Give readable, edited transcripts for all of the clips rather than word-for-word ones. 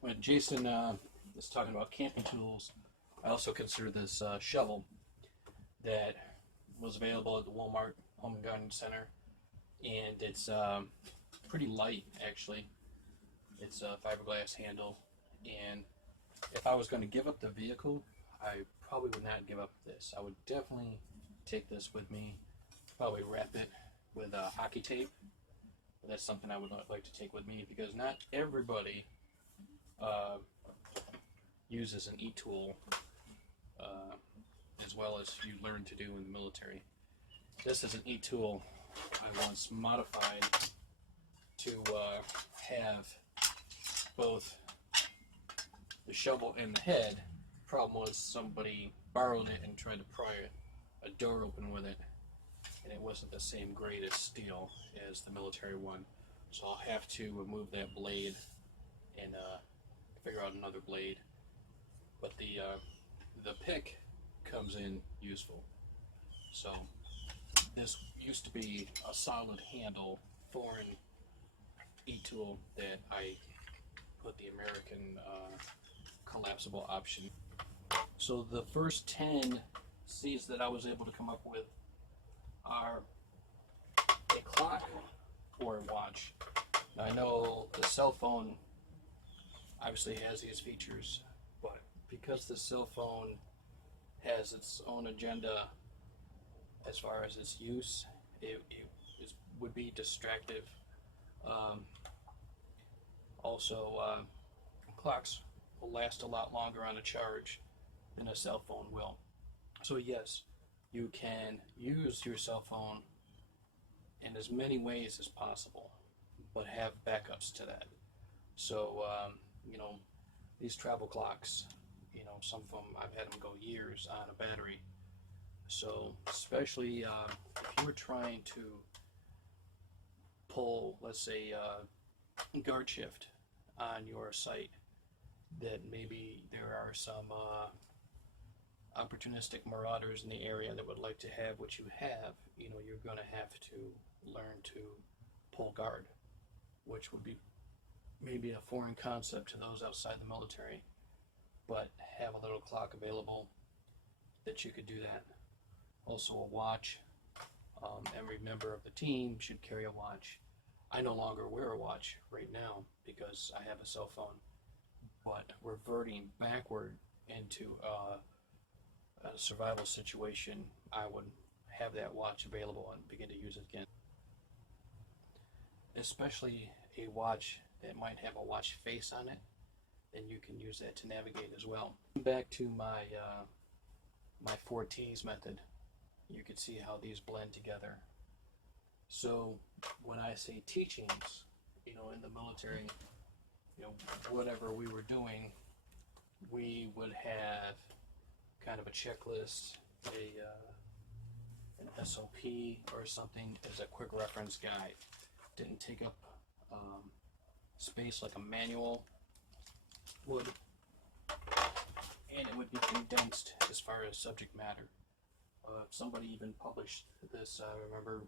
when Jason is talking about camping tools, I also consider this shovel that was available at the Walmart Home and Garden Center, and it's pretty light actually. It's a fiberglass handle, and if I was going to give up the vehicle, I probably would not give up this. I would definitely take this with me, probably wrap it with hockey tape. That's something I would like to take with me because not everybody uh, uses an e-tool uh, as well as you learn to do in the military. This is an e-tool I once modified to have both the shovel and the head. Problem was somebody borrowed it and tried to pry a door open with it, and it wasn't the same grade of steel as the military one. So I'll have to remove that blade and figure out another blade. But the pick comes in useful. So this used to be a solid handle foreign e-tool that I put the American collapsible option. So the first 10 C's that I was able to come up with are a clock or a watch. Now, I know the cell phone obviously has these features, but because the cell phone has its own agenda as far as its use, it would be distractive. Um, also, clocks will last a lot longer on a charge than a cell phone will. So yes, you can use your cell phone in as many ways as possible, but have backups to that. So, these travel clocks, some of them I've had them go years on a battery. So, especially if you were trying to pull, let's say, guard shift on your site, that maybe there are some opportunistic marauders in the area that would like to have what you have, you're going to have to learn to pull guard, which would be maybe a foreign concept to those outside the military, but have a little clock available that you could do that. Also a watch. Every member of the team should carry a watch. I no longer wear a watch right now because I have a cell phone, but reverting backward into a survival situation, I would have that watch available and begin to use it again. Especially a watch that might have a watch face on it, then you can use that to navigate as well. Back to my my 4Ts method, you can see how these blend together. So when I say teachings, in the military, whatever we were doing, we would have kind of a checklist, an SOP or something as a quick reference guide. Didn't take up space like a manual would, and it would be condensed as far as subject matter. Somebody even published this, I remember,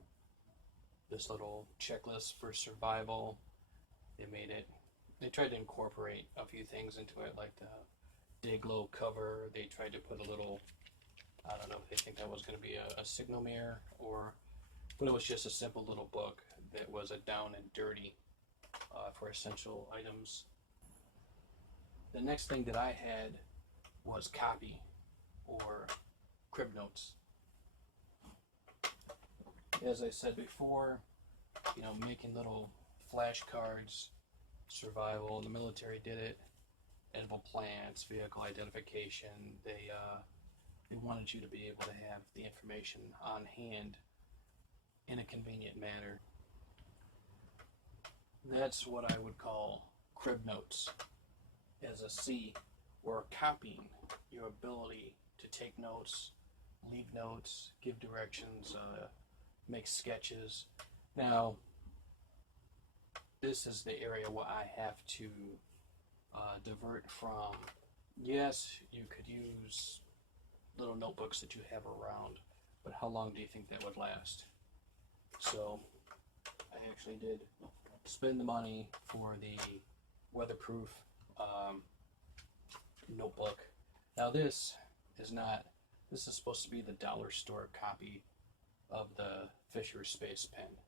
this little checklist for survival. They tried to incorporate a few things into it, like the day glow cover. They tried to put a little, I don't know if they think that was going to be a signal mirror, but it was just a simple little book that was a down and dirty for essential items. The next thing that I had was copy or crib notes. As I said before, making little flashcards, survival. The military did it. Edible plants, vehicle identification. They wanted you to be able to have the information on hand in a convenient manner. That's what I would call crib notes as a C, or copying, your ability to take notes, leave notes, give directions, make sketches. Now, this is the area where I have to divert from, yes, you could use little notebooks that you have around, but how long do you think that would last? So I actually did spend the money for the weatherproof notebook. Now this is not, this is supposed to be the dollar store copy of the Fisher Space Pen.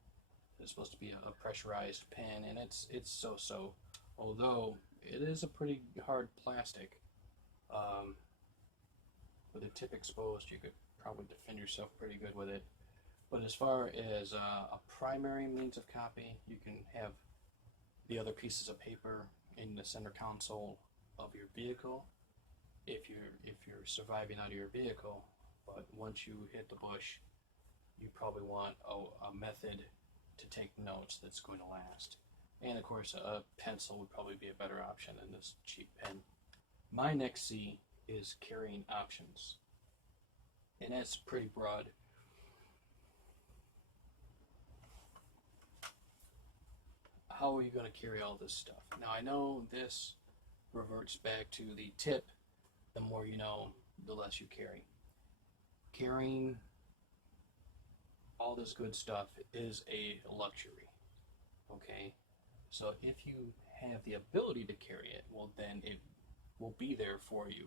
It's supposed to be a pressurized pen, and it's so-so. Although it is a pretty hard plastic. With the tip exposed, you could probably defend yourself pretty good with it. But as far as a primary means of copy, you can have the other pieces of paper in the center console of your vehicle if you're surviving out of your vehicle. But once you hit the bush, you probably want a method to take notes that's going to last. And of course, a pencil would probably be a better option than this cheap pen. My next C is carrying options, and that's pretty broad. How are you going to carry all this stuff? Now, I know this reverts back to the tip: the more you know, the less you carry. Carrying all this good stuff is a luxury, okay? So if you have the ability to carry it, well, then it will be there for you.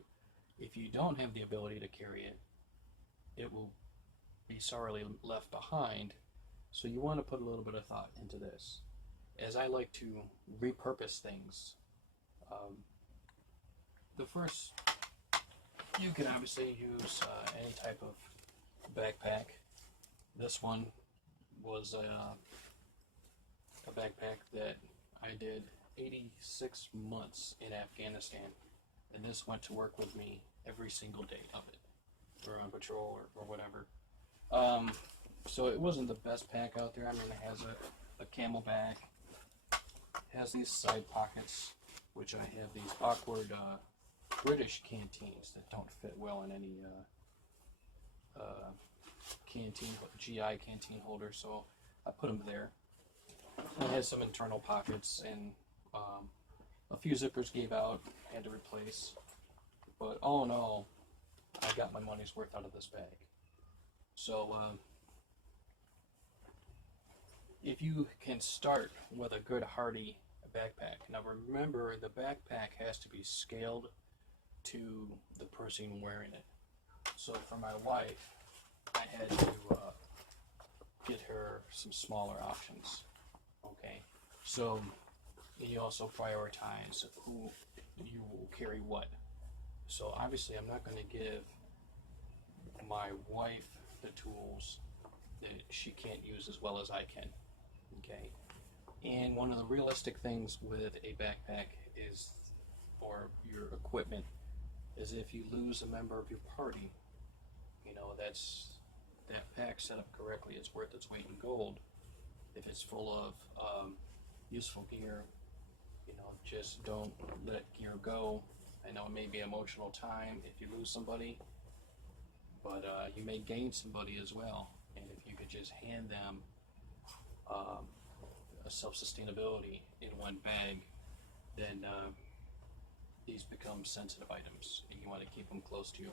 If you don't have the ability to carry it, it will be sorely left behind. So you want to put a little bit of thought into this. As I like to repurpose things, the first, you can obviously use any type of backpack. This one was a backpack that I did 86 months in Afghanistan, and this went to work with me every single day of it, or on patrol or whatever. So it wasn't the best pack out there. I mean, it has a camelback, has these side pockets, which I have these awkward British canteens that don't fit well in any GI canteen holder, so I put them there. It has some internal pockets, and a few zippers gave out, had to replace. But all in all, I got my money's worth out of this bag. So if you can start with a good hardy backpack. Now remember, the backpack has to be scaled to the person wearing it. So for my wife, I had to get her some smaller options. Okay, so you also prioritize who you will carry what. So obviously I'm not going to give my wife the tools that she can't use as well as I can. Okay, and one of the realistic things with a backpack is, or your equipment, is if you lose a member of your party, you know, that pack set up correctly, it's worth its weight in gold. If it's full of useful gear, you know, just don't let gear go. I know it may be an emotional time if you lose somebody, but you may gain somebody as well. And if you could just hand them a self-sustainability in one bag, then these become sensitive items, and you want to keep them close to you.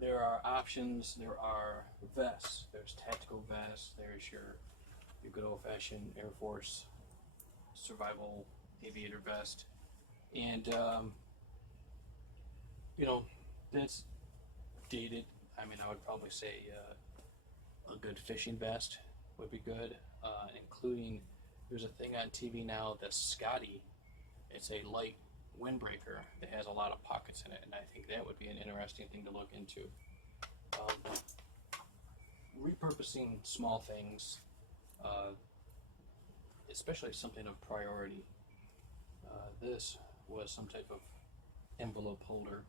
There are options. There are vests. There's tactical vests. There's your good old-fashioned Air Force survival aviator vest, and you know, that's dated. I mean, I would probably say a good fishing vest would be good, including, there's a thing on TV now, the Scotty. It's a light windbreaker that has a lot of pockets in it, and I think that would be an interesting thing to look into. Repurposing small things, especially something of priority. This was some type of envelope holder,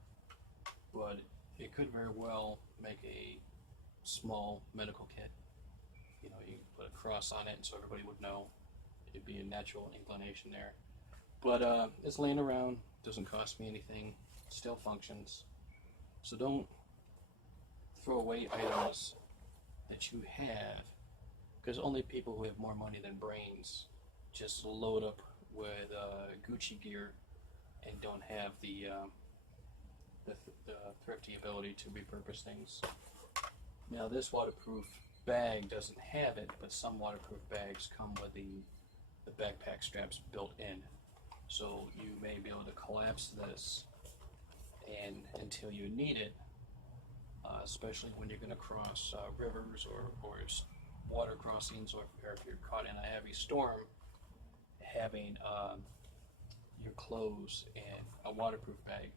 but it could very well make a small medical kit. You know, you put a cross on it so everybody would know. It'd be a natural inclination there. But it's laying around, doesn't cost me anything, still functions. So don't throw away items that you have, because only people who have more money than brains just load up with Gucci gear and don't have the thrifty ability to repurpose things. Now this waterproof bag doesn't have it, but some waterproof bags come with the backpack straps built in. So you may be able to collapse this and until you need it, especially when you're going to cross rivers or water crossings, or if you're caught in a heavy storm, having your clothes and a waterproof bag.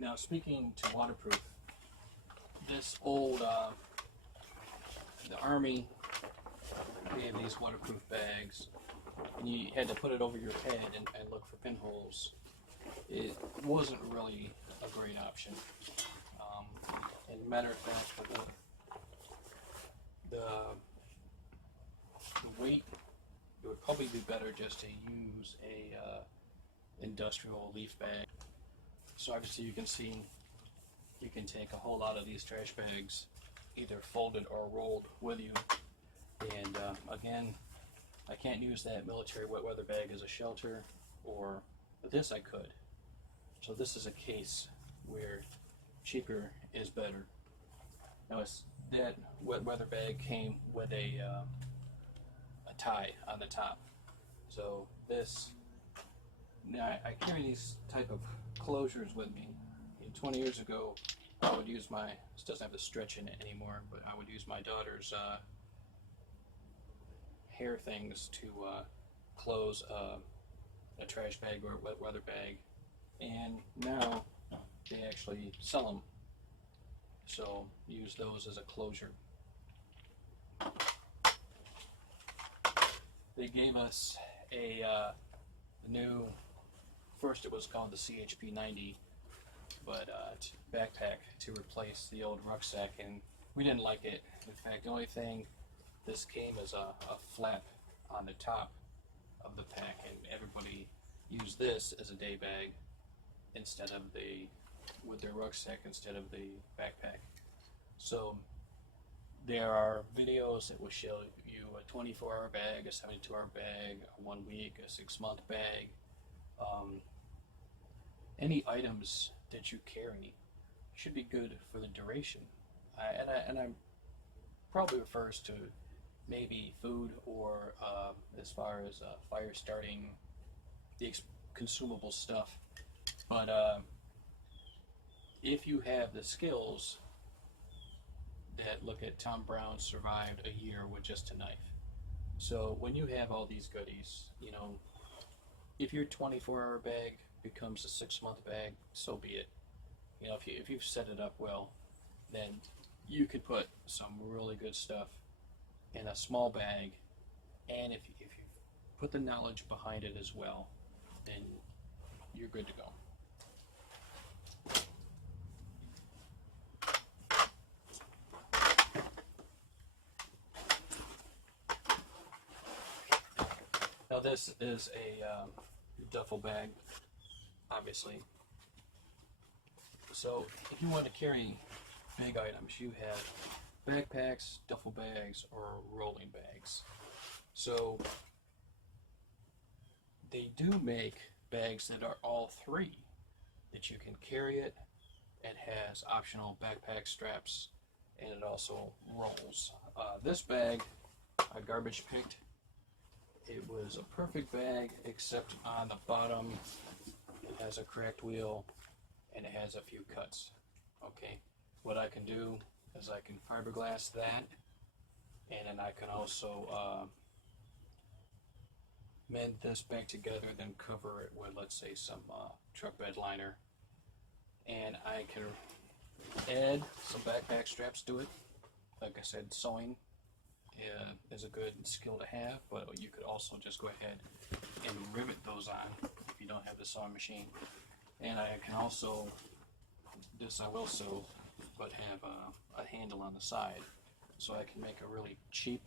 Now, speaking to waterproof, this old, the Army gave these waterproof bags, and you had to put it over your head and look for pinholes. It wasn't really a great option. As a matter of fact, for the weight, it would probably be better just to use a industrial leaf bag. So obviously you can see you can take a whole lot of these trash bags, either folded or rolled with you. And again, I can't use that military wet weather bag as a shelter, or this I could. So this is a case where cheaper is better. Now that wet weather bag came with a tie on the top. So this, now I carry these type of closures with me. 20 years ago, I would use this doesn't have the stretch in it anymore, but I would use my daughter's hair things to close a trash bag or a wet weather bag. And now they actually sell them. So use those as a closure. They gave us a new, first it was called the CHP 90, but backpack to replace the old rucksack, and we didn't like it. In fact, the only thing, this came as a flap on the top of the pack, and everybody used this as a day bag instead of with their rucksack instead of the backpack. So there are videos that will show you a 24-hour bag, a 72-hour bag, a 1 week, a 6-month bag. Any items that you carry should be good for the duration. And I probably refers to maybe food or as far as fire starting, the consumable stuff. But if you have the skills that, look at Tom Brown, survived a year with just a knife. So when you have all these goodies, you know, if your 24-hour bag becomes a 6-month bag, so be it. You know, if you've set it up well, then you could put some really good stuff in a small bag, and if you put the knowledge behind it as well, then you're good to go. Now this is a duffel bag, obviously. So if you want to carry big items, you have backpacks, duffel bags, or rolling bags. So they do make bags that are all three, that you can carry it. It has optional backpack straps, and it also rolls. This bag I garbage picked. It was a perfect bag, except on the bottom it has a cracked wheel and it has a few cuts. Okay, what I can do is I can fiberglass that, and then I can also mend this back together, then cover it with, let's say, some truck bed liner, and I can add some backpack straps to it. Like I said, sewing is a good skill to have, but you could also just go ahead and rivet those on if you don't have the sewing machine. And I can also, this I will sew, but have a handle on the side, so I can make a really cheap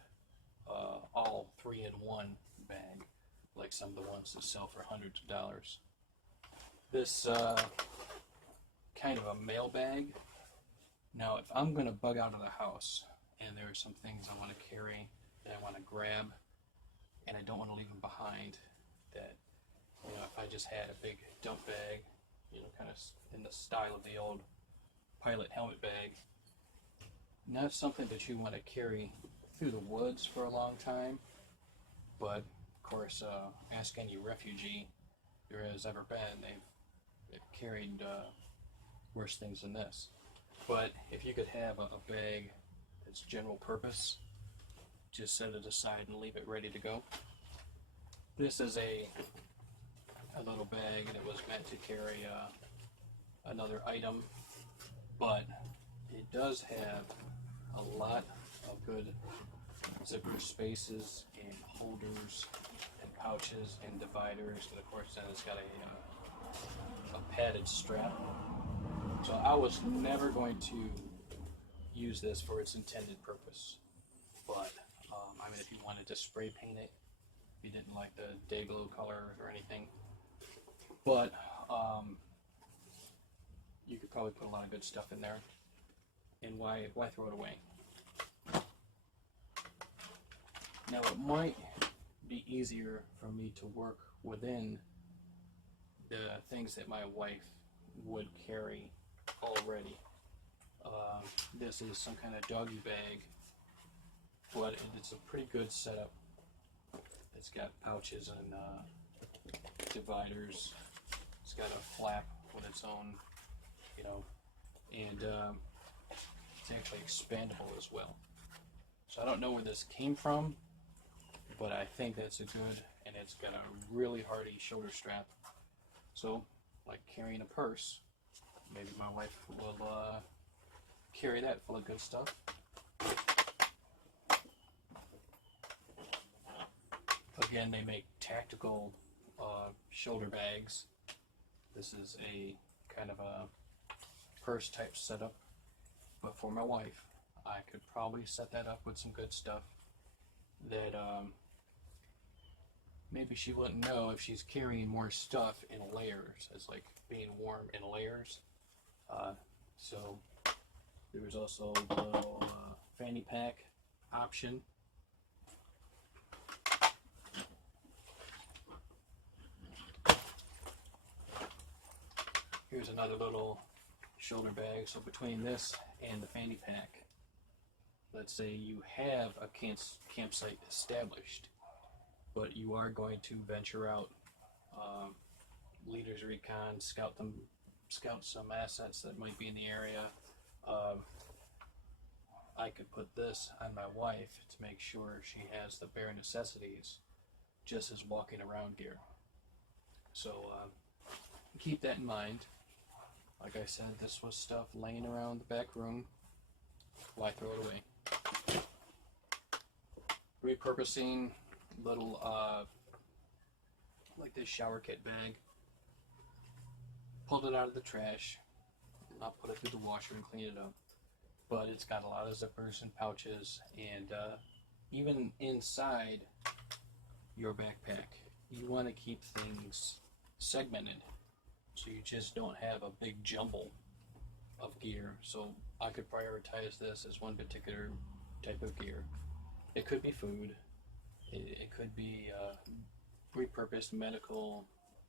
all 3-in-1 bag, like some of the ones that sell for hundreds of dollars. This kind of a mail bag. Now, if I'm going to bug out of the house and there are some things I want to carry that I want to grab and I don't want to leave them behind, that, you know, if I just had a big dump bag, you know, kind of in the style of the old pilot helmet bag, not something that you want to carry through the woods for a long time, but course, ask any refugee there has ever been. They've carried worse things than this. But if you could have a bag that's general purpose, just set it aside and leave it ready to go. This is a little bag that was meant to carry another item, but it does have a lot of good zipper spaces and holders and pouches and dividers, and of course then it's got a padded strap. So I was never going to use this for its intended purpose, but I mean, if you wanted to spray paint it, if you didn't like the day glow color or anything, but you could probably put a lot of good stuff in there, and why throw it away? Now it might be easier for me to work within the things that my wife would carry already. This is some kind of doggy bag, but it's a pretty good setup. It's got pouches and dividers. It's got a flap with its own, you know, and it's actually expandable as well. So I don't know where this came from, but I think that's a good, and it's got a really hardy shoulder strap. So, like carrying a purse, maybe my wife will carry that full of good stuff. Again, they make tactical shoulder bags. This is a kind of a purse type setup, but for my wife, I could probably set that up with some good stuff that maybe she wouldn't know if she's carrying more stuff in layers, as like being warm in layers. So there was also the little fanny pack option. Here's another little shoulder bag. So between this and the fanny pack, let's say you have a campsite established, but you are going to venture out, leaders recon, scout some assets that might be in the area. I could put this on my wife to make sure she has the bare necessities just as walking around gear. So keep that in mind. Like I said, this was stuff laying around the back room. Why throw it away? Repurposing little like this shower kit bag. Pulled it out of the trash. Not put it through the washer and clean it up. But it's got a lot of zippers and pouches, and even inside your backpack, you want to keep things segmented so you just don't have a big jumble of gear. So I could prioritize this as one particular type of gear. It could be food, it could be repurposed medical,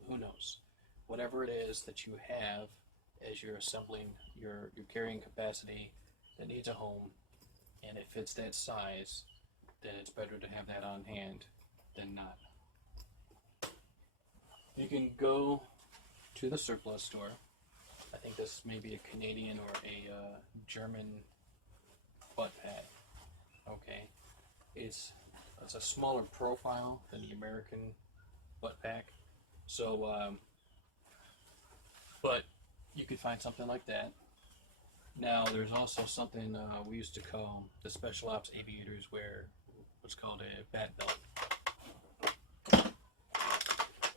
who knows. Whatever it is that you have as you're assembling your carrying capacity that needs a home, and it fits that size, then it's better to have that on hand than not. You can go to the surplus store. I think this may be a Canadian or a German butt pad. Okay, it's a smaller profile than the American butt pack. So, but you could find something like that. Now, there's also something we used to call the special ops aviators wear what's called a bat belt.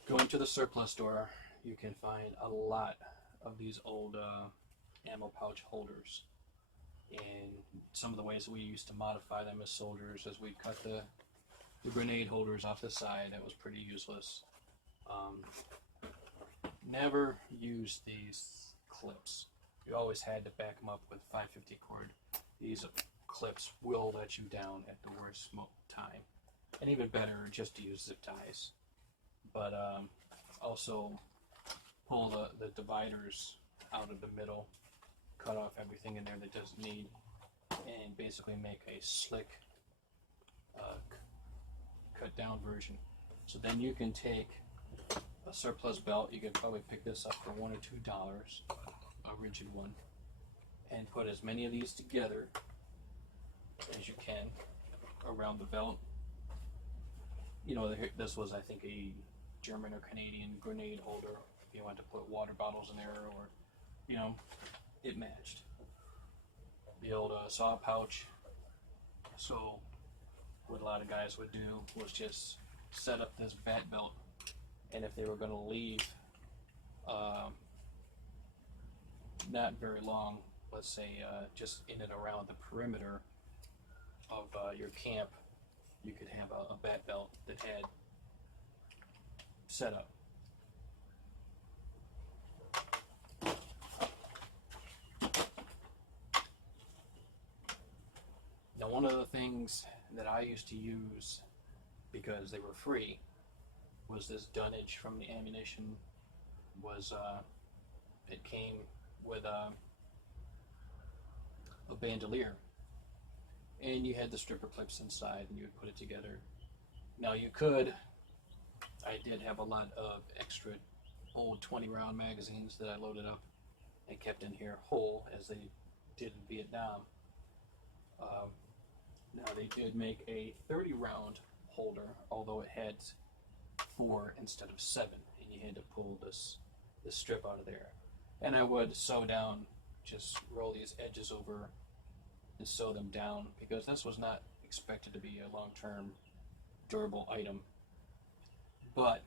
Going to the surplus store, you can find a lot of these old ammo pouch holders. And some of the ways that we used to modify them as soldiers is we'd cut the grenade holders off the side. That was pretty useless. Never use these clips. You always had to back them up with 550 cord. These clips will let you down at the worst time. And even better, just to use zip ties. But also pull the dividers out of the middle, cut off everything in there that doesn't need, and basically make a slick cut down version. So then you can take a surplus belt. You could probably pick this up for $1 or $2, a rigid one, and put as many of these together as you can around the belt. You know, this was, I think, a German or Canadian grenade holder. If you want to put water bottles in there, or, you know, it matched. The old saw pouch. So what a lot of guys would do was just set up this bat belt, and if they were going to leave not very long, let's say just in and around the perimeter of your camp, you could have a bat belt that had set up. Now, one of the things that I used to use, because they were free, was this dunnage from the ammunition. It came with a bandolier, and you had the stripper clips inside, and you would put it together. Now I did have a lot of extra old 20-round magazines that I loaded up and kept in here whole, as they did in Vietnam. Now they did make a 30-round holder, although it had 4 instead of 7, and you had to pull this strip out of there. And I would sew down, just roll these edges over and sew them down, because this was not expected to be a long-term durable item. But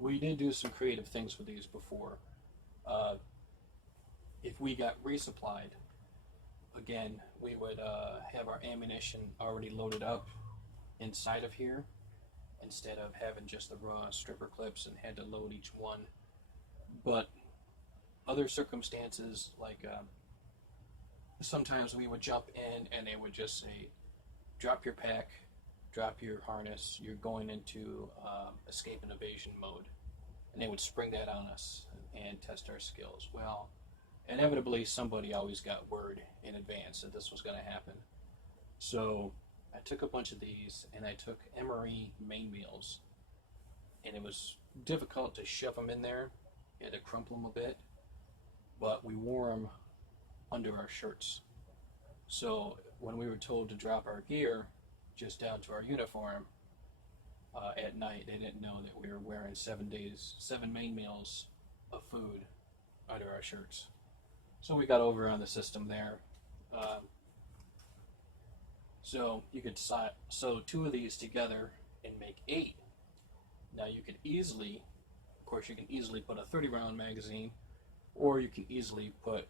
we did do some creative things with these before. If we got resupplied, again, we would have our ammunition already loaded up inside of here, instead of having just the raw stripper clips and had to load each one. But other circumstances, like sometimes we would jump in and they would just say, drop your pack, drop your harness, you're going into escape and evasion mode. And they would spring that on us and test our skills. Well, inevitably somebody always got word in advance that this was going to happen. So I took a bunch of these, and I took emery main meals, and it was difficult to shove them in there. You had to crumple them a bit, but we wore them under our shirts. So when we were told to drop our gear just down to our uniform at night, they didn't know that we were wearing 7 main meals of food under our shirts. So we got over on the system there. So you could sew 2 of these together and make 8. Now you can easily put a 30-round magazine, or you can easily put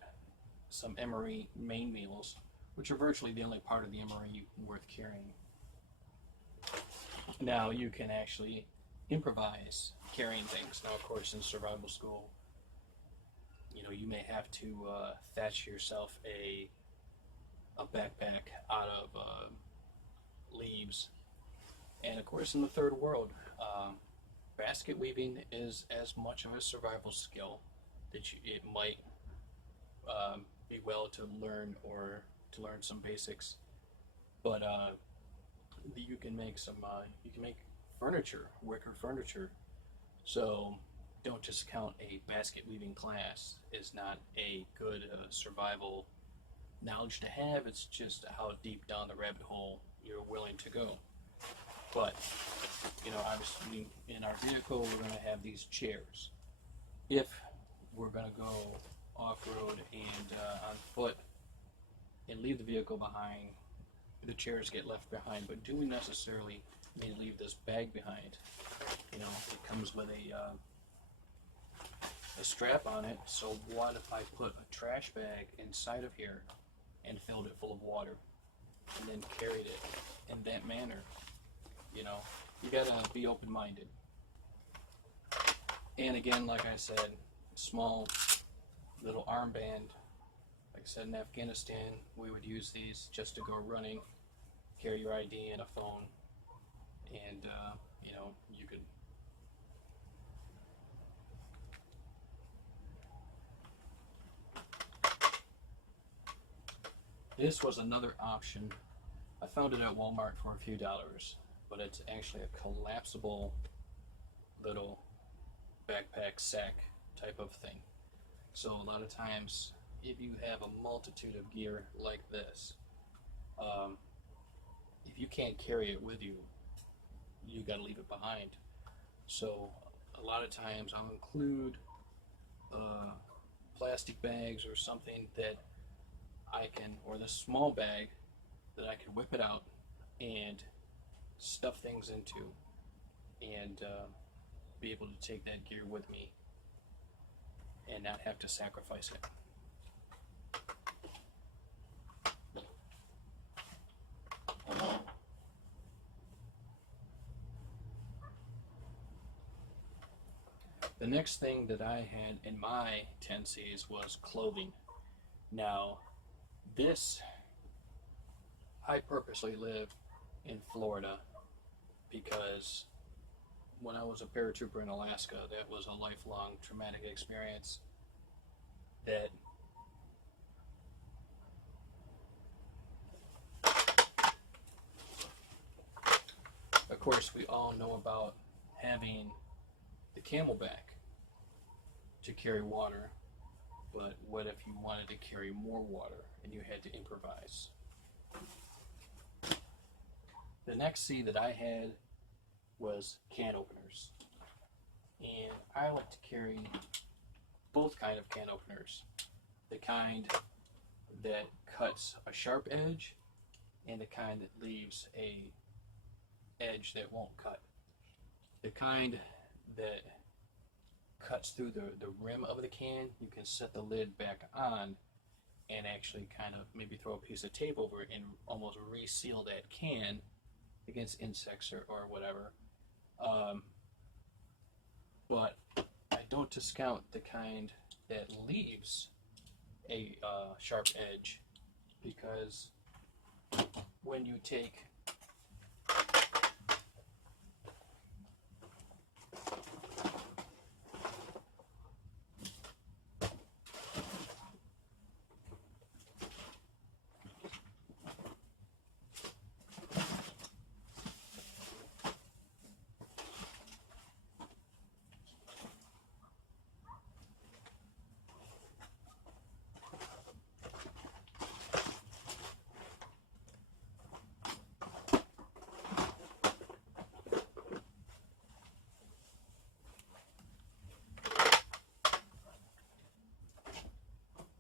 some emery main meals, which are virtually the only part of the emery worth carrying. Now you can actually improvise carrying things. Now, of course, in survival school, you know, you may have to thatch yourself a backpack out of leaves. And of course, in the third world, basket weaving is as much of a survival skill that it might be well to learn, or to learn some basics. But you can make furniture, wicker furniture. So don't just count a basket weaving class as not a good survival knowledge to have. It's just how deep down the rabbit hole you're willing to go. But, you know, obviously in our vehicle we're going to have these chairs. If we're going to go off-road and on foot and leave the vehicle behind, the chairs get left behind. But do we necessarily need to leave this bag behind? You know, it comes with a strap on it. So what if I put a trash bag inside of here and filled it full of water, and then carried it in that manner? You know, you gotta be open-minded. And again, like I said, small little armband. Like I said, in Afghanistan, we would use these just to go running, carry your ID and a phone, and you know, you could. This was another option I found it at Walmart for a few dollars, but it's actually a collapsible little backpack sack type of thing. So a lot of times, if you have a multitude of gear like this, if you can't carry it with you, you got to leave it behind. So a lot of times I'll include plastic bags or something that I can, or this small bag that I can whip it out and stuff things into, and be able to take that gear with me and not have to sacrifice it. The next thing that I had in my 10Cs was clothing. Now, I purposely live in Florida because when I was a paratrooper in Alaska, that was a lifelong traumatic experience that of course we all know about having the Camelback to carry water, but what if you wanted to carry more water and you had to improvise? The next C that I had was can openers, and I like to carry both kind of can openers, the kind that cuts a sharp edge and the kind that leaves a edge that won't cut. The kind that cuts through the rim of the can, you can set the lid back on and actually kind of maybe throw a piece of tape over it and almost reseal that can against insects or whatever. But I don't discount the kind that leaves a sharp edge, because when you take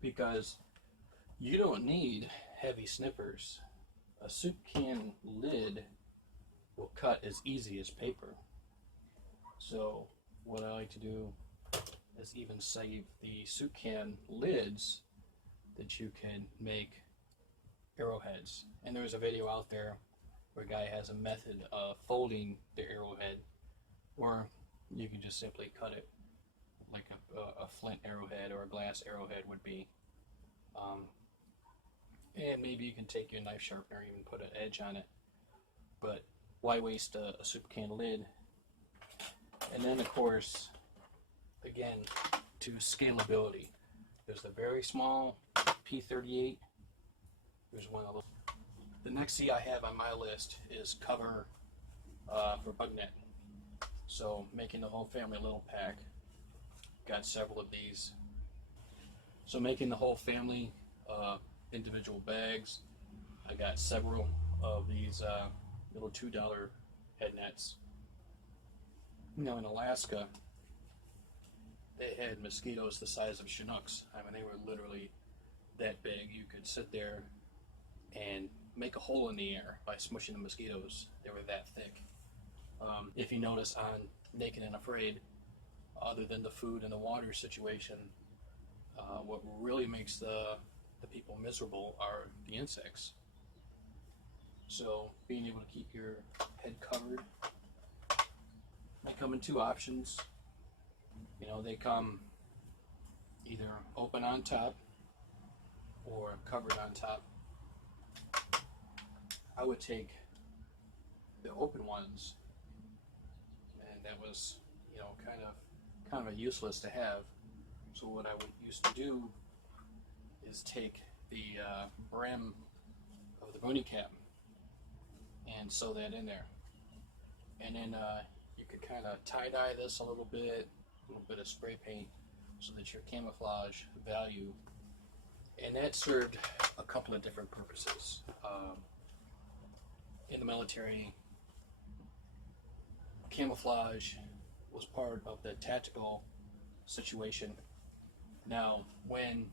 because you don't need heavy snippers. A soup can lid will cut as easy as paper. So what I like to do is even save the soup can lids that you can make arrowheads. And there's a video out there where a guy has a method of folding the arrowhead, or you can just simply cut it like a flint arrowhead or a glass arrowhead would be. And maybe you can take your knife sharpener and even put an edge on it. But why waste a soup can lid? And then, of course, again, to scalability. There's the very small P38. There's one of those. The next C I have on my list is cover for bug net. So making the whole family a little pack. Got several of these. So making the whole family individual bags. I got several of these little $2 head nets. You know, in Alaska, they had mosquitoes the size of Chinooks. I mean, they were literally that big. You could sit there and make a hole in the air by smushing the mosquitoes. They were that thick. If you notice on Naked and Afraid, other than the food and the water situation, what really makes the people miserable are the insects. So being able to keep your head covered, they come in two options. You know, they come either open on top or covered on top. I would take the open ones, and that was, you know, kind of useless to have. So what I would used to do is take the brim of the boonie cap and sew that in there. And then you could kind of tie-dye this a little bit of spray paint, so that your camouflage value, and that served a couple of different purposes. In the military, camouflage was part of the tactical situation. Now, when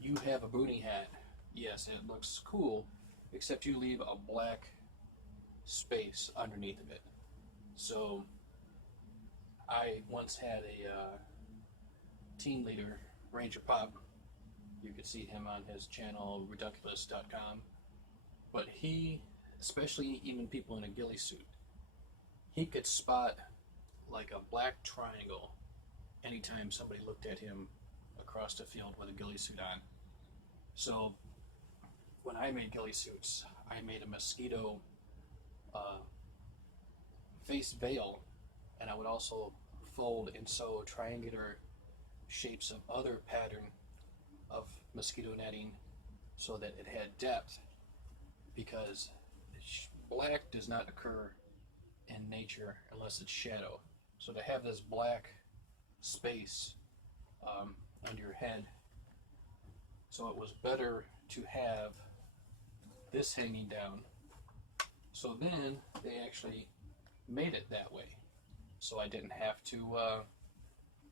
you have a booty hat, yes, it looks cool, except you leave a black space underneath of it. So, I once had a team leader, Ranger Pop. You could see him on his channel, Redunculous.com. But he, especially even people in a ghillie suit, he could spot like a black triangle anytime somebody looked at him across the field with a ghillie suit on. So when I made ghillie suits, I made a mosquito face veil, and I would also fold and sew triangular shapes of other pattern of mosquito netting so that it had depth, because black does not occur in nature unless it's shadow. So to have this black space under your head, so it was better to have this hanging down. So then they actually made it that way, so I didn't have to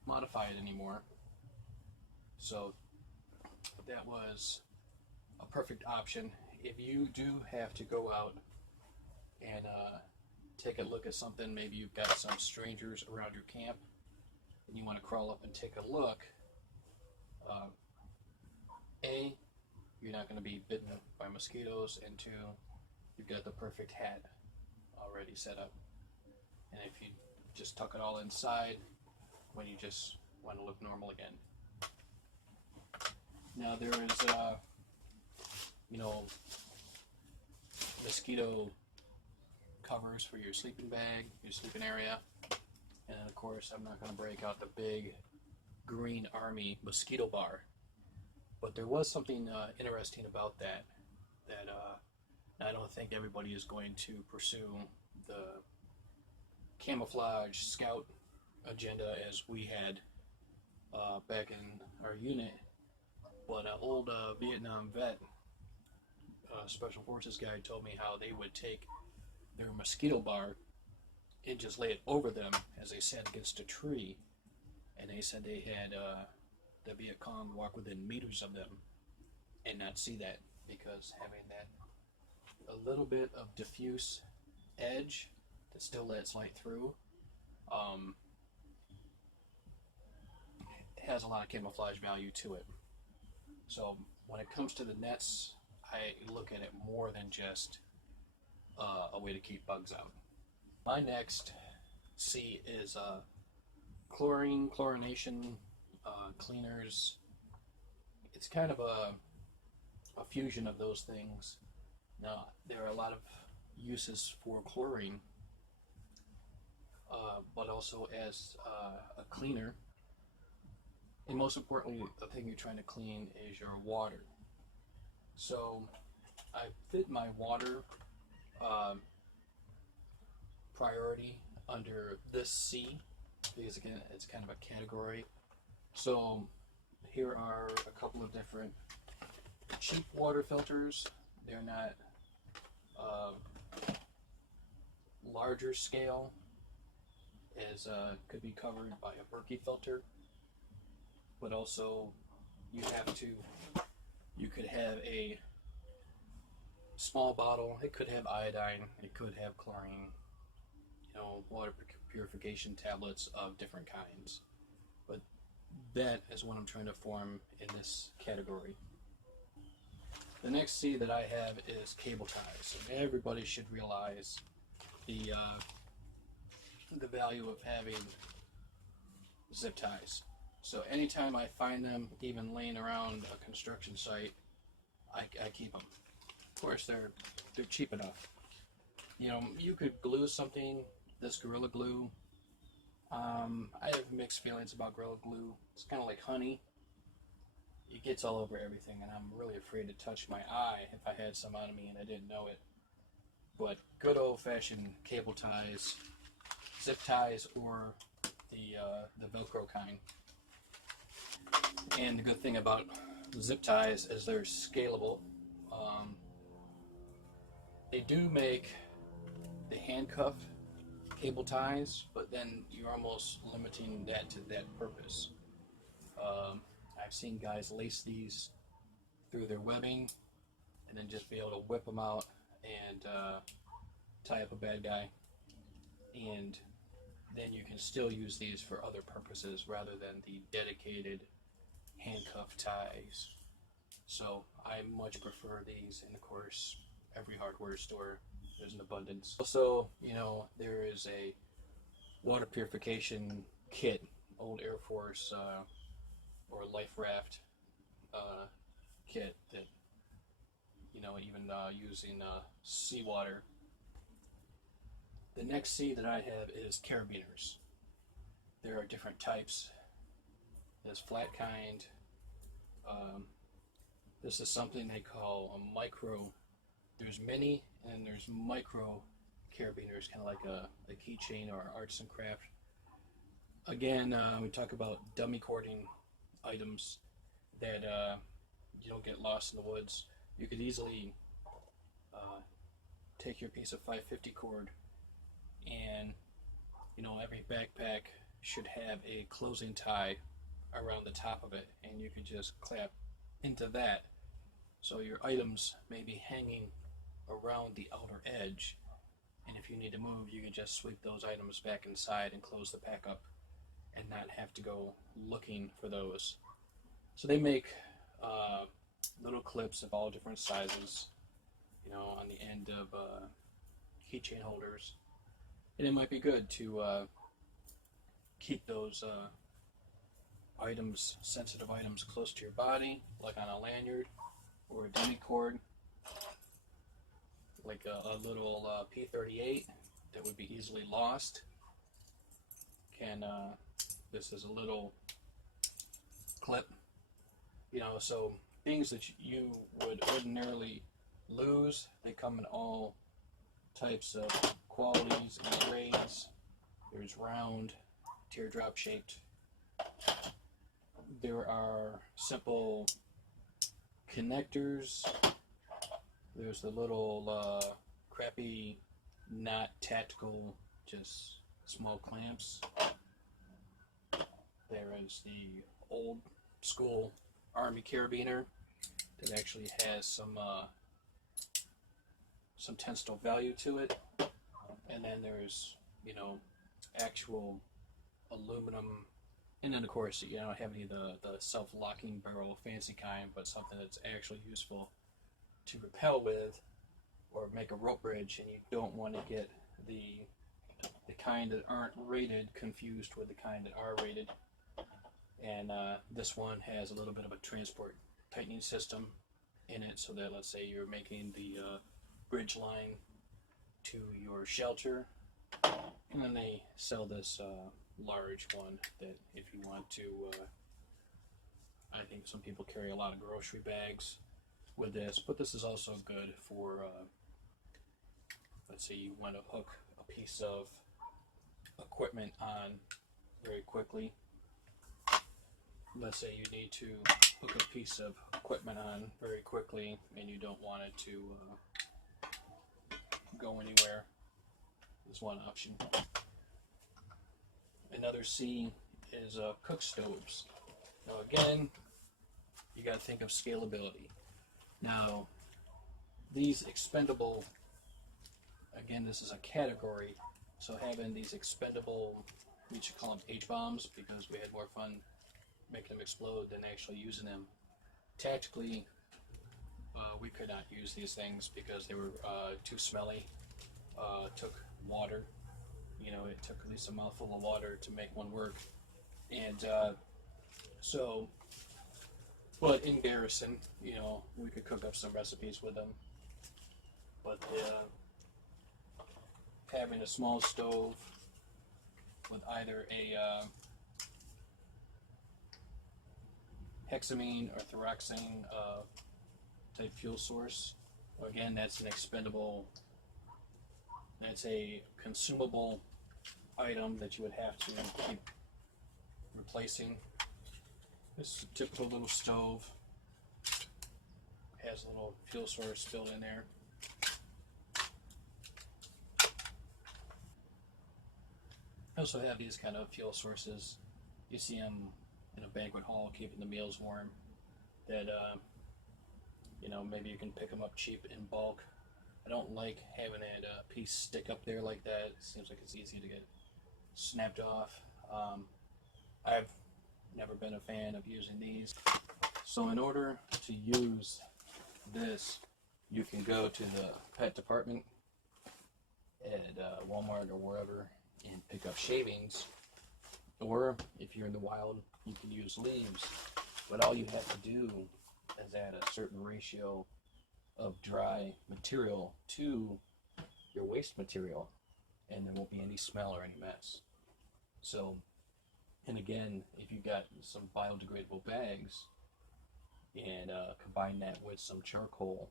modify it anymore. So that was a perfect option. If you do have to go out and take a look at something, maybe you've got some strangers around your camp and you want to crawl up and take a look, A, you're not going to be bitten by mosquitoes, and 2, you've got the perfect hat already set up. And if you just tuck it all inside when you just want to look normal again. Now there is, mosquito covers for your sleeping bag, your sleeping area, and of course I'm not going to break out the big Green Army mosquito bar. But there was something interesting about that I don't think everybody is going to pursue the camouflage scout agenda as we had back in our unit. But an old Vietnam vet, special forces guy, told me how they would take their mosquito bar and just lay it over them as they sat against a tree, and they said they had the Viet Cong walk within meters of them and not see that, because having that a little bit of diffuse edge that still lets light through has a lot of camouflage value to it. So when it comes to the nets, I look at it more than just a way to keep bugs out. My next C is chlorination cleaners. It's kind of a fusion of those things. Now, there are a lot of uses for chlorine, but also as a cleaner. And most importantly, the thing you're trying to clean is your water. So I fit my water priority under this C, because again, it's kind of a category. So here are a couple of different cheap water filters. They're not larger scale, as could be covered by a Berkey filter, but also you could have a small bottle. It could have iodine, it could have chlorine, water purification tablets of different kinds. But that is what I'm trying to form in this category. The next C that I have is cable ties. And everybody should realize the value of having zip ties. So anytime I find them, even laying around a construction site, I keep them. Of course, they're cheap enough. You could glue something, this Gorilla Glue. I have mixed feelings about Gorilla Glue. It's kind of like honey. It gets all over everything, and I'm really afraid to touch my eye if I had some on me and I didn't know it. but good old-fashioned cable ties, zip ties, or the Velcro kind. And the good thing about zip ties is they're scalable. They do make the handcuff cable ties, but then you're almost limiting that to that purpose. I've seen guys lace these through their webbing and then just be able to whip them out and tie up a bad guy. And then you can still use these for other purposes rather than the dedicated handcuff ties. So I much prefer these, and of course every hardware store there's an abundance. Also, you know, there is a water purification kit, old Air Force or life raft kit that, you know, even using seawater. The next C that I have is carabiners. There are different types. There's flat kind. This is something they call a micro. There's mini and there's micro carabiners, kind of like a keychain or arts and craft. Again, we talk about dummy cording items that you don't get lost in the woods. You could easily take your piece of 550 cord, and you know, every backpack should have a closing tie around the top of it, and you could just clamp into that, so your items may be hanging around the outer edge, and if you need to move, you can just sweep those items back inside and close the pack up and not have to go looking for those. So they make little clips of all different sizes, you know, on the end of keychain holders, and it might be good to keep those items, sensitive items, close to your body, like on a lanyard or a dummy cord, like a little P38 that would be easily lost. This is a little clip, you know, so things that you would ordinarily lose, they come in all types of qualities and grades. There's round, teardrop shaped. There are simple connectors. There's the little crappy, not tactical, just small clamps. There is the old school Army carabiner that actually has some tensile value to it. And then there's, you know, actual aluminum. And then, of course, you don't have any of the self-locking barrel fancy kind, but something that's actually useful to rappel with or make a rope bridge, and you don't want to get the kind that aren't rated confused with the kind that are rated. And this one has a little bit of a transport tightening system in it, so that, let's say you're making the bridge line to your shelter, and then they sell this large one that if you want to, I think some people carry a lot of grocery bags with this, but this is also good for, let's say you want to hook a piece of equipment on very quickly. Let's say you need to hook a piece of equipment on very quickly and you don't want it to go anywhere. There's one option. Another C is cook stoves. Now again, you got to think of scalability. Now, these expendable, again, this is a category, so having these expendable, we should call them H-bombs because we had more fun making them explode than actually using them. Tactically, we could not use these things because they were too smelly. Took water, you know, it took at least a mouthful of water to make one work. And so, but in garrison, you know, we could cook up some recipes with them. But having a small stove with either a hexamine or thyroxine type fuel source, again, that's an expendable That's a consumable item that you would have to keep replacing. This is a typical little stove. Has a little fuel source built in there. I also have these kind of fuel sources. You see them in a banquet hall, keeping the meals warm. That maybe you can pick them up cheap in bulk. I don't like having that piece stick up there like that. It seems like it's easy to get snapped off. I've never been a fan of using these. So in order to use this, you can go to the pet department at Walmart or wherever and pick up shavings, or if you're in the wild, you can use leaves. But all you have to do is add a certain ratio of dry material to your waste material, and there won't be any smell or any mess. So, and again, if you got some biodegradable bags and combine that with some charcoal,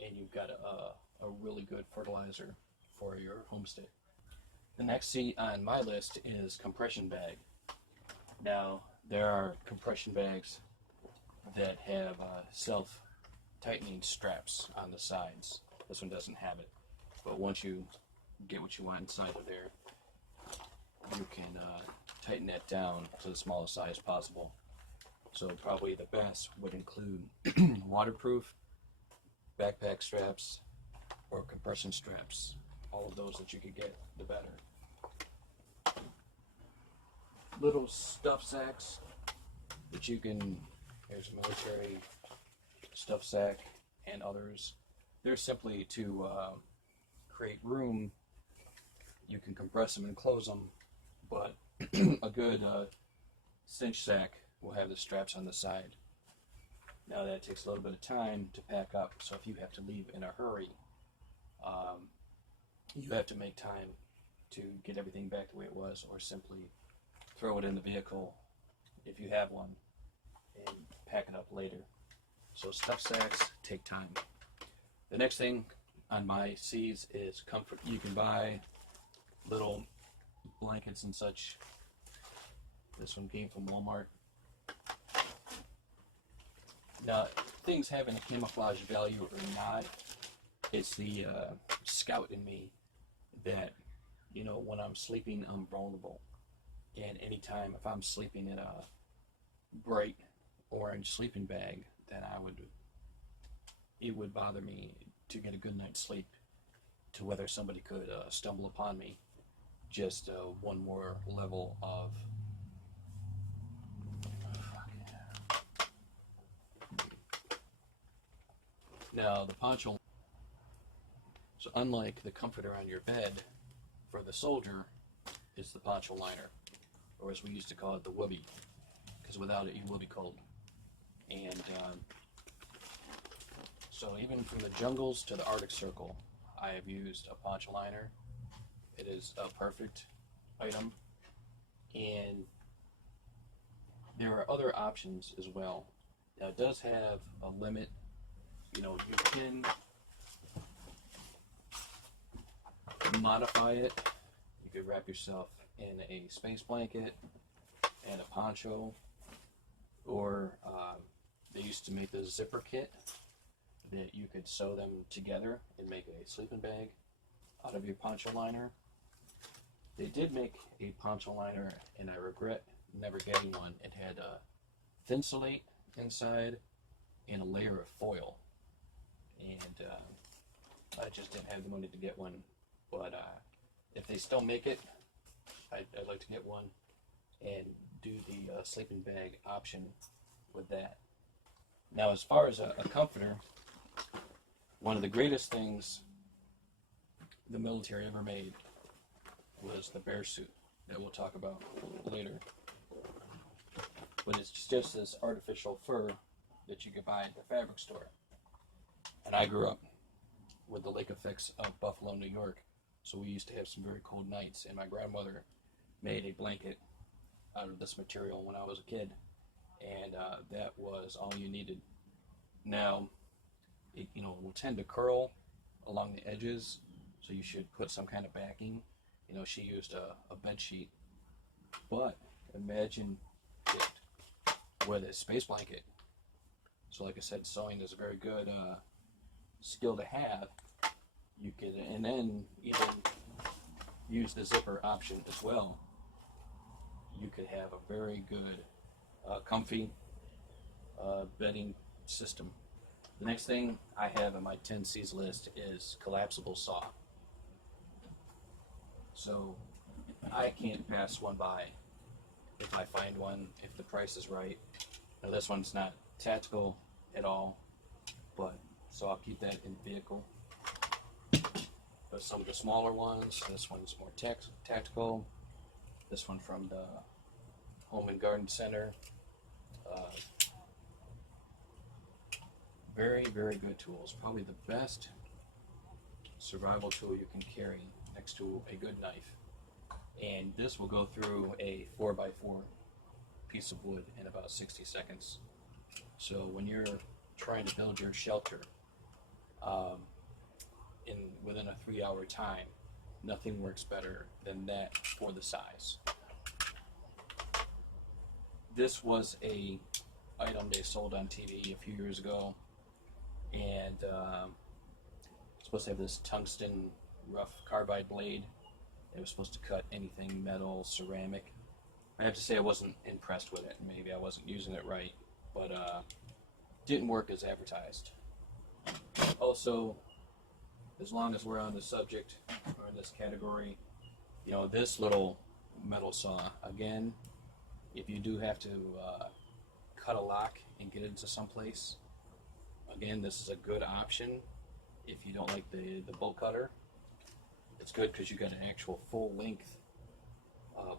and you've got a really good fertilizer for your homestead. The next seat on my list is compression bag. Now, there are compression bags that have self-tightening straps on the sides. This one doesn't have it, but once you get what you want inside of there, you can tighten that down to the smallest size possible. So probably the best would include waterproof backpack straps or compression straps. All of those that you could get, the better. Little stuff sacks that you can, here's a military stuff sack and others. They're simply to create room. You can compress them and close them, but a good cinch sack will have the straps on the side. Now that takes a little bit of time to pack up, so if you have to leave in a hurry, you have to make time to get everything back the way it was, or simply throw it in the vehicle if you have one and pack it up later. So stuff sacks take time. The next thing on my C's is comfort. You can buy little blankets and such. This one came from Walmart. Now, things having a camouflage value or not, it's the scout in me that, when I'm sleeping, I'm vulnerable. And anytime, if I'm sleeping in a bright orange sleeping bag, then it would bother me to get a good night's sleep, to whether somebody could stumble upon me. Just one more level of now the poncho. So unlike the comforter on your bed, for the soldier, it's the poncho liner, or as we used to call it, the whoopee, because without it you will be cold. And so even from the jungles to the Arctic Circle, I have used a poncho liner. It is a perfect item, and there are other options as well. Now it does have a limit. You can modify it. You could wrap yourself in a space blanket and a poncho, or they used to make the zipper kit that you could sew them together and make a sleeping bag out of your poncho liner. They did make a poncho liner, and I regret never getting one. It had a thinsulate inside and a layer of foil, and I just didn't have the money to get one. But if they still make it, I'd like to get one and do the sleeping bag option with that. Now, as far as a comforter, one of the greatest things the military ever made was the bear suit that we'll talk about later. But it's just this artificial fur that you could buy at the fabric store. And I grew up with the lake effects of Buffalo, New York, so we used to have some very cold nights, and my grandmother made a blanket out of this material when I was a kid, and that was all you needed. Now, it will tend to curl along the edges, so you should put some kind of backing. You know, she used a bed sheet, but imagine it with a space blanket. So like I said, sewing is a very good skill to have. You could, and then even use the zipper option as well. You could have a very good comfy bedding system. The next thing I have on my 10 C's list is collapsible saw. So I can't pass one by if I find one, if the price is right. Now this one's not tactical at all, but so I'll keep that in the vehicle. But some of the smaller ones, this one's more tactical. This one from the Home and Garden Center. Very, very good tools. Probably the best survival tool you can carry next to a good knife. And this will go through a 4x4 piece of wood in about 60 seconds. So when you're trying to build your shelter within a 3-hour time, nothing works better than that for the size. This was a item they sold on TV a few years ago, and it's supposed to have this tungsten rough carbide blade. It was supposed to cut anything metal, ceramic. I have to say I wasn't impressed with it. Maybe I wasn't using it right, but didn't work as advertised. Also, as long as we're on the subject or in this category, you know, this little metal saw, again, if you do have to cut a lock and get into someplace, again, this is a good option. If you don't like the bolt cutter, it's good because you got an actual full length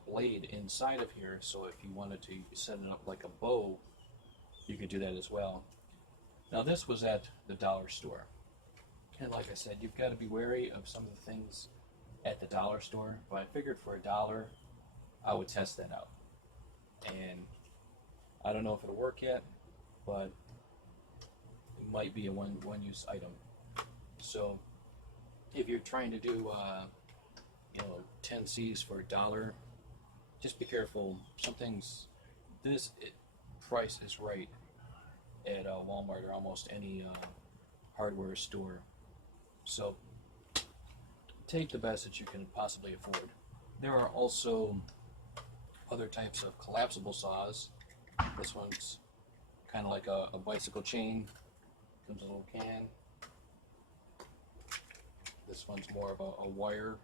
blade inside of here, so if you wanted to set it up like a bow, you could do that as well. Now this was at the dollar store, and like I said, you've got to be wary of some of the things at the dollar store, but I figured for $1 I would test that out, and I don't know if it'll work yet, but it might be a one-use item. So if you're trying to do 10 C's for $1, just be careful. Some things, price is right at Walmart or almost any hardware store. So take the best that you can possibly afford. There are also other types of collapsible saws. This one's kind of like a bicycle chain. Comes in a little can. This one's more of a wire.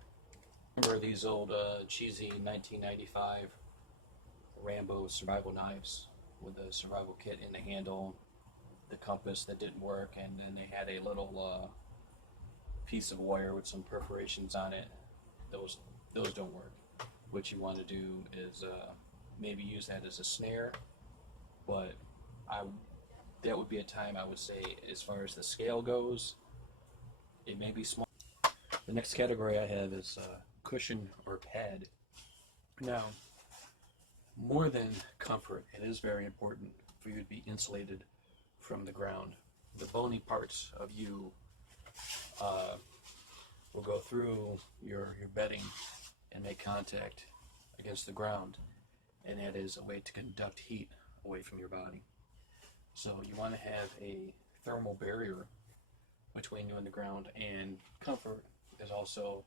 Remember these old cheesy 1995 Rambo survival knives with the survival kit in the handle, the compass that didn't work, and then they had a little piece of wire with some perforations on it. Those don't work. What you want to do is maybe use that as a snare, but that would be a time I would say, as far as the scale goes, it may be small. The next category I have is cushion or pad. Now, more than comfort, it is very important for you to be insulated from the ground. The bony parts of you will go through your bedding and make contact against the ground, and that is a way to conduct heat away from your body. So you want to have a thermal barrier between you and the ground, and comfort is also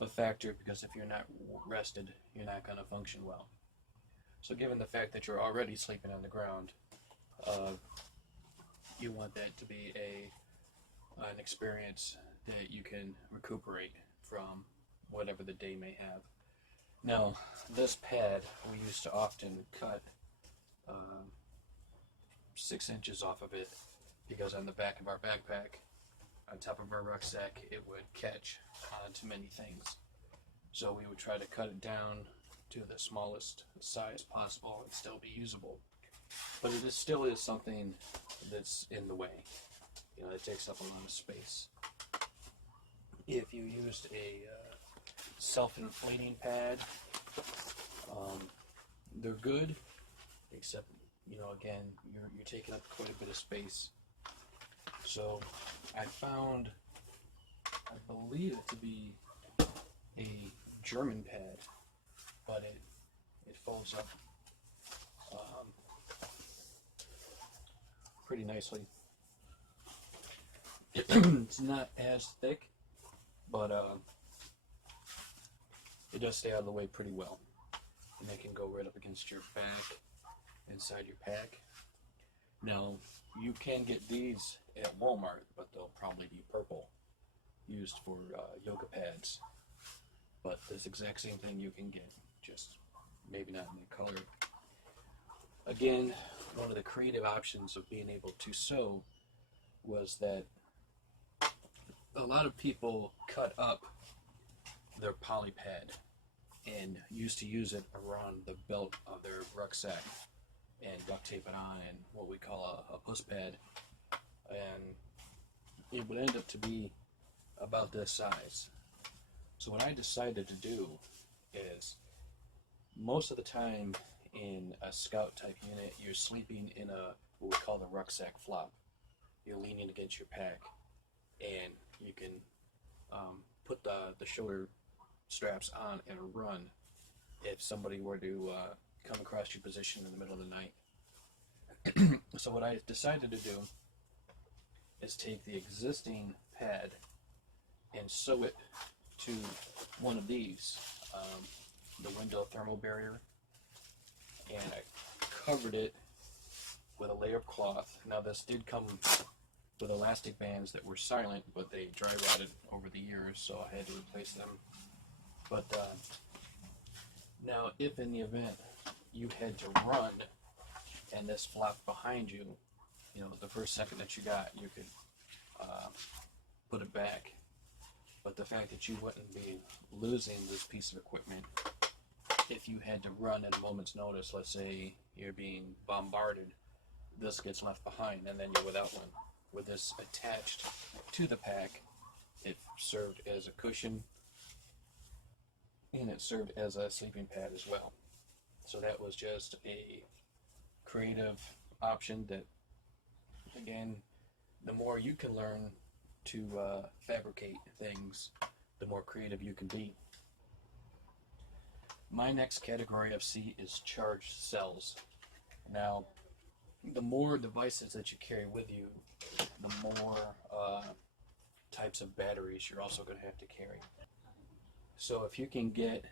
a factor, because if you're not rested, you're not going to function well. So given the fact that you're already sleeping on the ground, you want that to be an experience that you can recuperate from whatever the day may have. Now, this pad, we used to often cut 6 inches off of it, because on the back of our backpack, on top of our rucksack, it would catch onto many things. So we would try to cut it down to the smallest size possible and still be usable. But it still is something that's in the way. You know, it takes up a lot of space. If you used a self-inflating pad, they're good, except, you know, again, you're taking up quite a bit of space. So I found I believe it to be a German pad, but it folds up pretty nicely. It's not as thick, but it does stay out of the way pretty well, and they can go right up against your back, inside your pack. Now, you can get these at Walmart, but they'll probably be purple, used for yoga pads. But this exact same thing you can get, just maybe not in the color. Again, one of the creative options of being able to sew was that a lot of people cut up their poly pad and used to use it around the belt of their rucksack and duct tape it on and what we call a puss pad, and it would end up to be about this size. So what I decided to do is, most of the time in a scout type unit, you're sleeping in a what we call the rucksack flop. You're leaning against your pack, and you can put the shoulder straps on and run if somebody were to come across your position in the middle of the night. So what I decided to do is take the existing pad and sew it to one of these, the window thermal barrier, and I covered it with a layer of cloth. Now this did come with elastic bands that were silent, but they dry rotted over the years, so I had to replace them. But now, if in the event you had to run and this flopped behind you, you know, the first second that you got, you could put it back. But the fact that you wouldn't be losing this piece of equipment if you had to run at a moment's notice, let's say you're being bombarded, this gets left behind and then you're without one. With this attached to the pack, it served as a cushion and it served as a sleeping pad as well. So that was just a creative option that, again, the more you can learn to fabricate things, the more creative you can be. My next category of C is charged cells. Now, the more devices that you carry with you, the more types of batteries you're also going to have to carry. So if you can get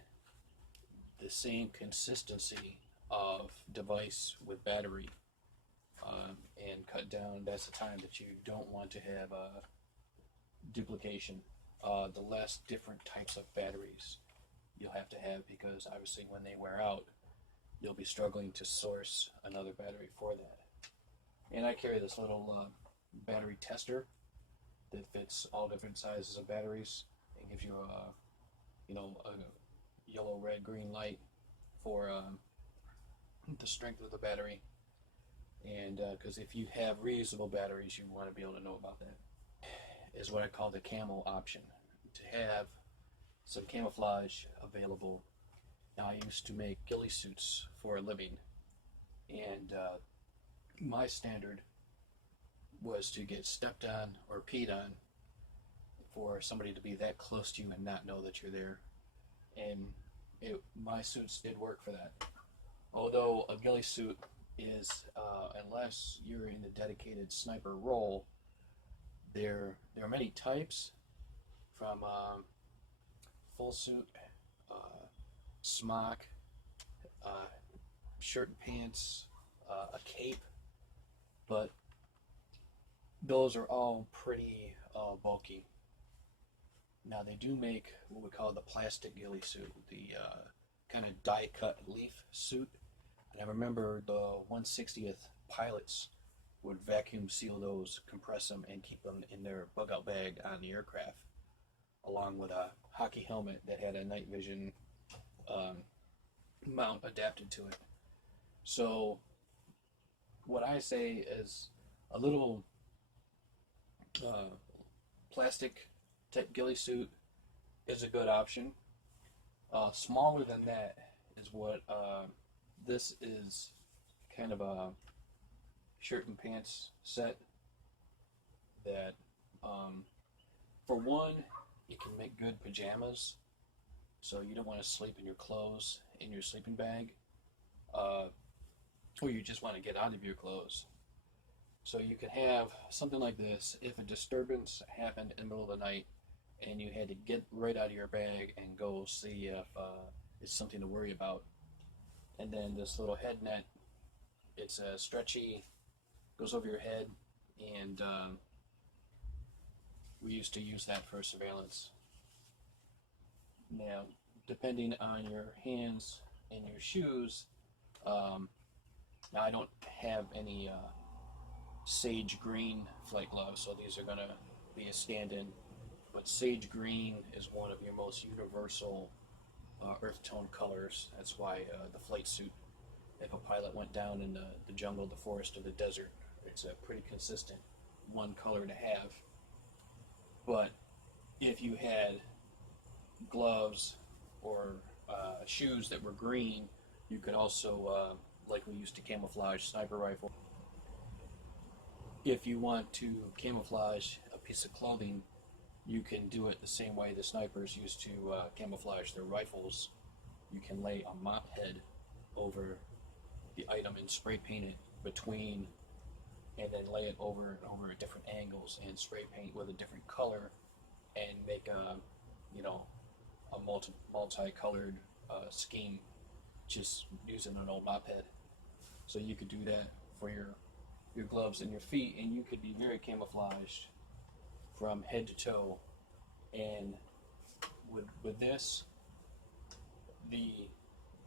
the same consistency of device with battery and cut down, that's the time that you don't want to have duplication. The less different types of batteries you'll have to have, because obviously when they wear out, you'll be struggling to source another battery for that. And I carry this little battery tester that fits all different sizes of batteries and gives you a yellow, red, green light for the strength of the battery. And because if you have reusable batteries, you want to be able to know about that. Is what I call the camo option, to have some camouflage available. Now, I used to make ghillie suits for a living, and my standard was to get stepped on or peed on for somebody to be that close to you and not know that you're there. And my suits did work for that. Although a ghillie suit is, unless you're in the dedicated sniper role, there are many types, from full suit, smock, shirt and pants, a cape, but those are all pretty bulky. Now they do make what we call the plastic ghillie suit, the kind of die-cut leaf suit. And I remember the 160th pilots would vacuum seal those, compress them, and keep them in their bug-out bag on the aircraft, along with a hockey helmet that had a night vision mount adapted to it. So what I say is a little plastic type ghillie suit is a good option. Smaller than that is what this is, kind of a shirt and pants set that, for one, it can make good pajamas. So you don't want to sleep in your clothes in your sleeping bag, or you just want to get out of your clothes. So you could have something like this. If a disturbance happened in the middle of the night and you had to get right out of your bag and go see if it's something to worry about, and then this little head net, it's stretchy, goes over your head, and we used to use that for surveillance. Now, depending on your hands and your shoes, now I don't have any sage green flight gloves, so these are going to be a stand-in. But sage green is one of your most universal earth tone colors. That's why the flight suit, if a pilot went down in the jungle, the forest, or the desert, it's a pretty consistent one color to have. But if you had gloves or shoes that were green, you could also, like we used to camouflage sniper rifle. If you want to camouflage a piece of clothing, you can do it the same way the snipers used to camouflage their rifles. You can lay a mop head over the item and spray paint it between, and then lay it over and over at different angles and spray paint with a different color and make a, a multicolored scheme just using an old mop head. So you could do that for your gloves and your feet, and you could be very camouflaged from head to toe. And with this, the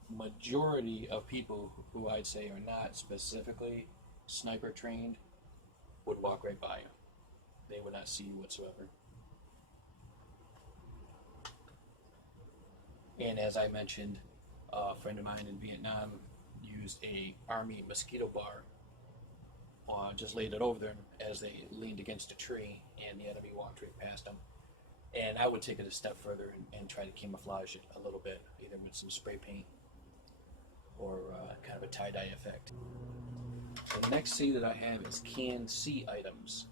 majority of people who I'd say are not specifically sniper trained would walk right by you. They would not see you whatsoever. And as I mentioned, a friend of mine in Vietnam used a army mosquito bar, just laid it over them as they leaned against a tree, and the enemy walked right past them. And I would take it a step further and try to camouflage it a little bit, either with some spray paint or kind of a tie-dye effect. The next C that I have is can see items.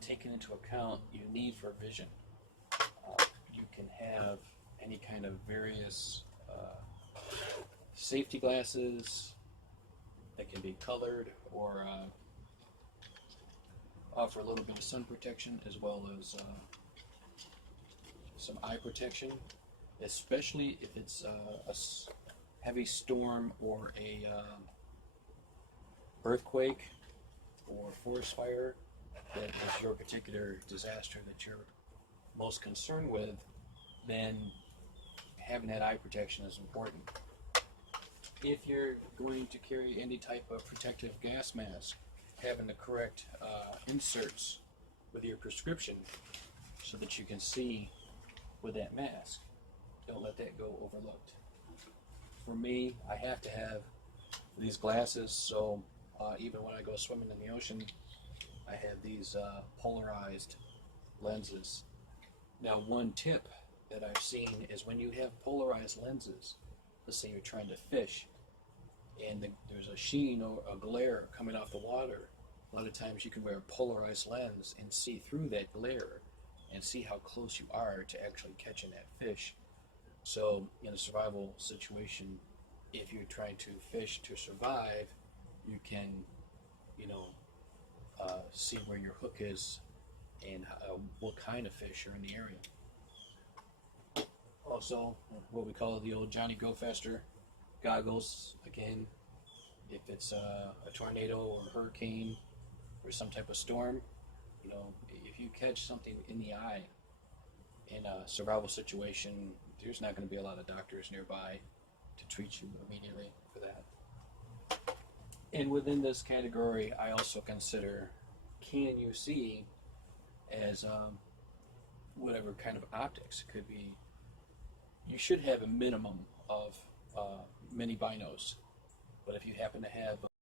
Taking into account your need for vision. You can have any kind of various safety glasses that can be colored or offer a little bit of sun protection, as well as some eye protection, especially if it's a heavy storm or a earthquake or forest fire that is your particular disaster that you're most concerned with. Then having that eye protection is important. If you're going to carry any type of protective gas mask, having the correct inserts with your prescription so that you can see with that mask. Don't let that go overlooked. For me, I have to have these glasses, so even when I go swimming in the ocean, I have these polarized lenses. Now, one tip that I've seen is when you have polarized lenses, let's say you're trying to fish, and there's a sheen or a glare coming off the water, a lot of times you can wear a polarized lens and see through that glare and see how close you are to actually catching that fish. So in a survival situation, if you're trying to fish to survive, you can, see where your hook is and what kind of fish are in the area. Also, what we call the old Johnny Go Faster goggles. Again, if it's a tornado or a hurricane or some type of storm, if you catch something in the eye in a survival situation, there's not going to be a lot of doctors nearby to treat you immediately for that. And within this category, I also consider can you see as whatever kind of optics. It could be, you should have a minimum of mini binos, but if you happen to have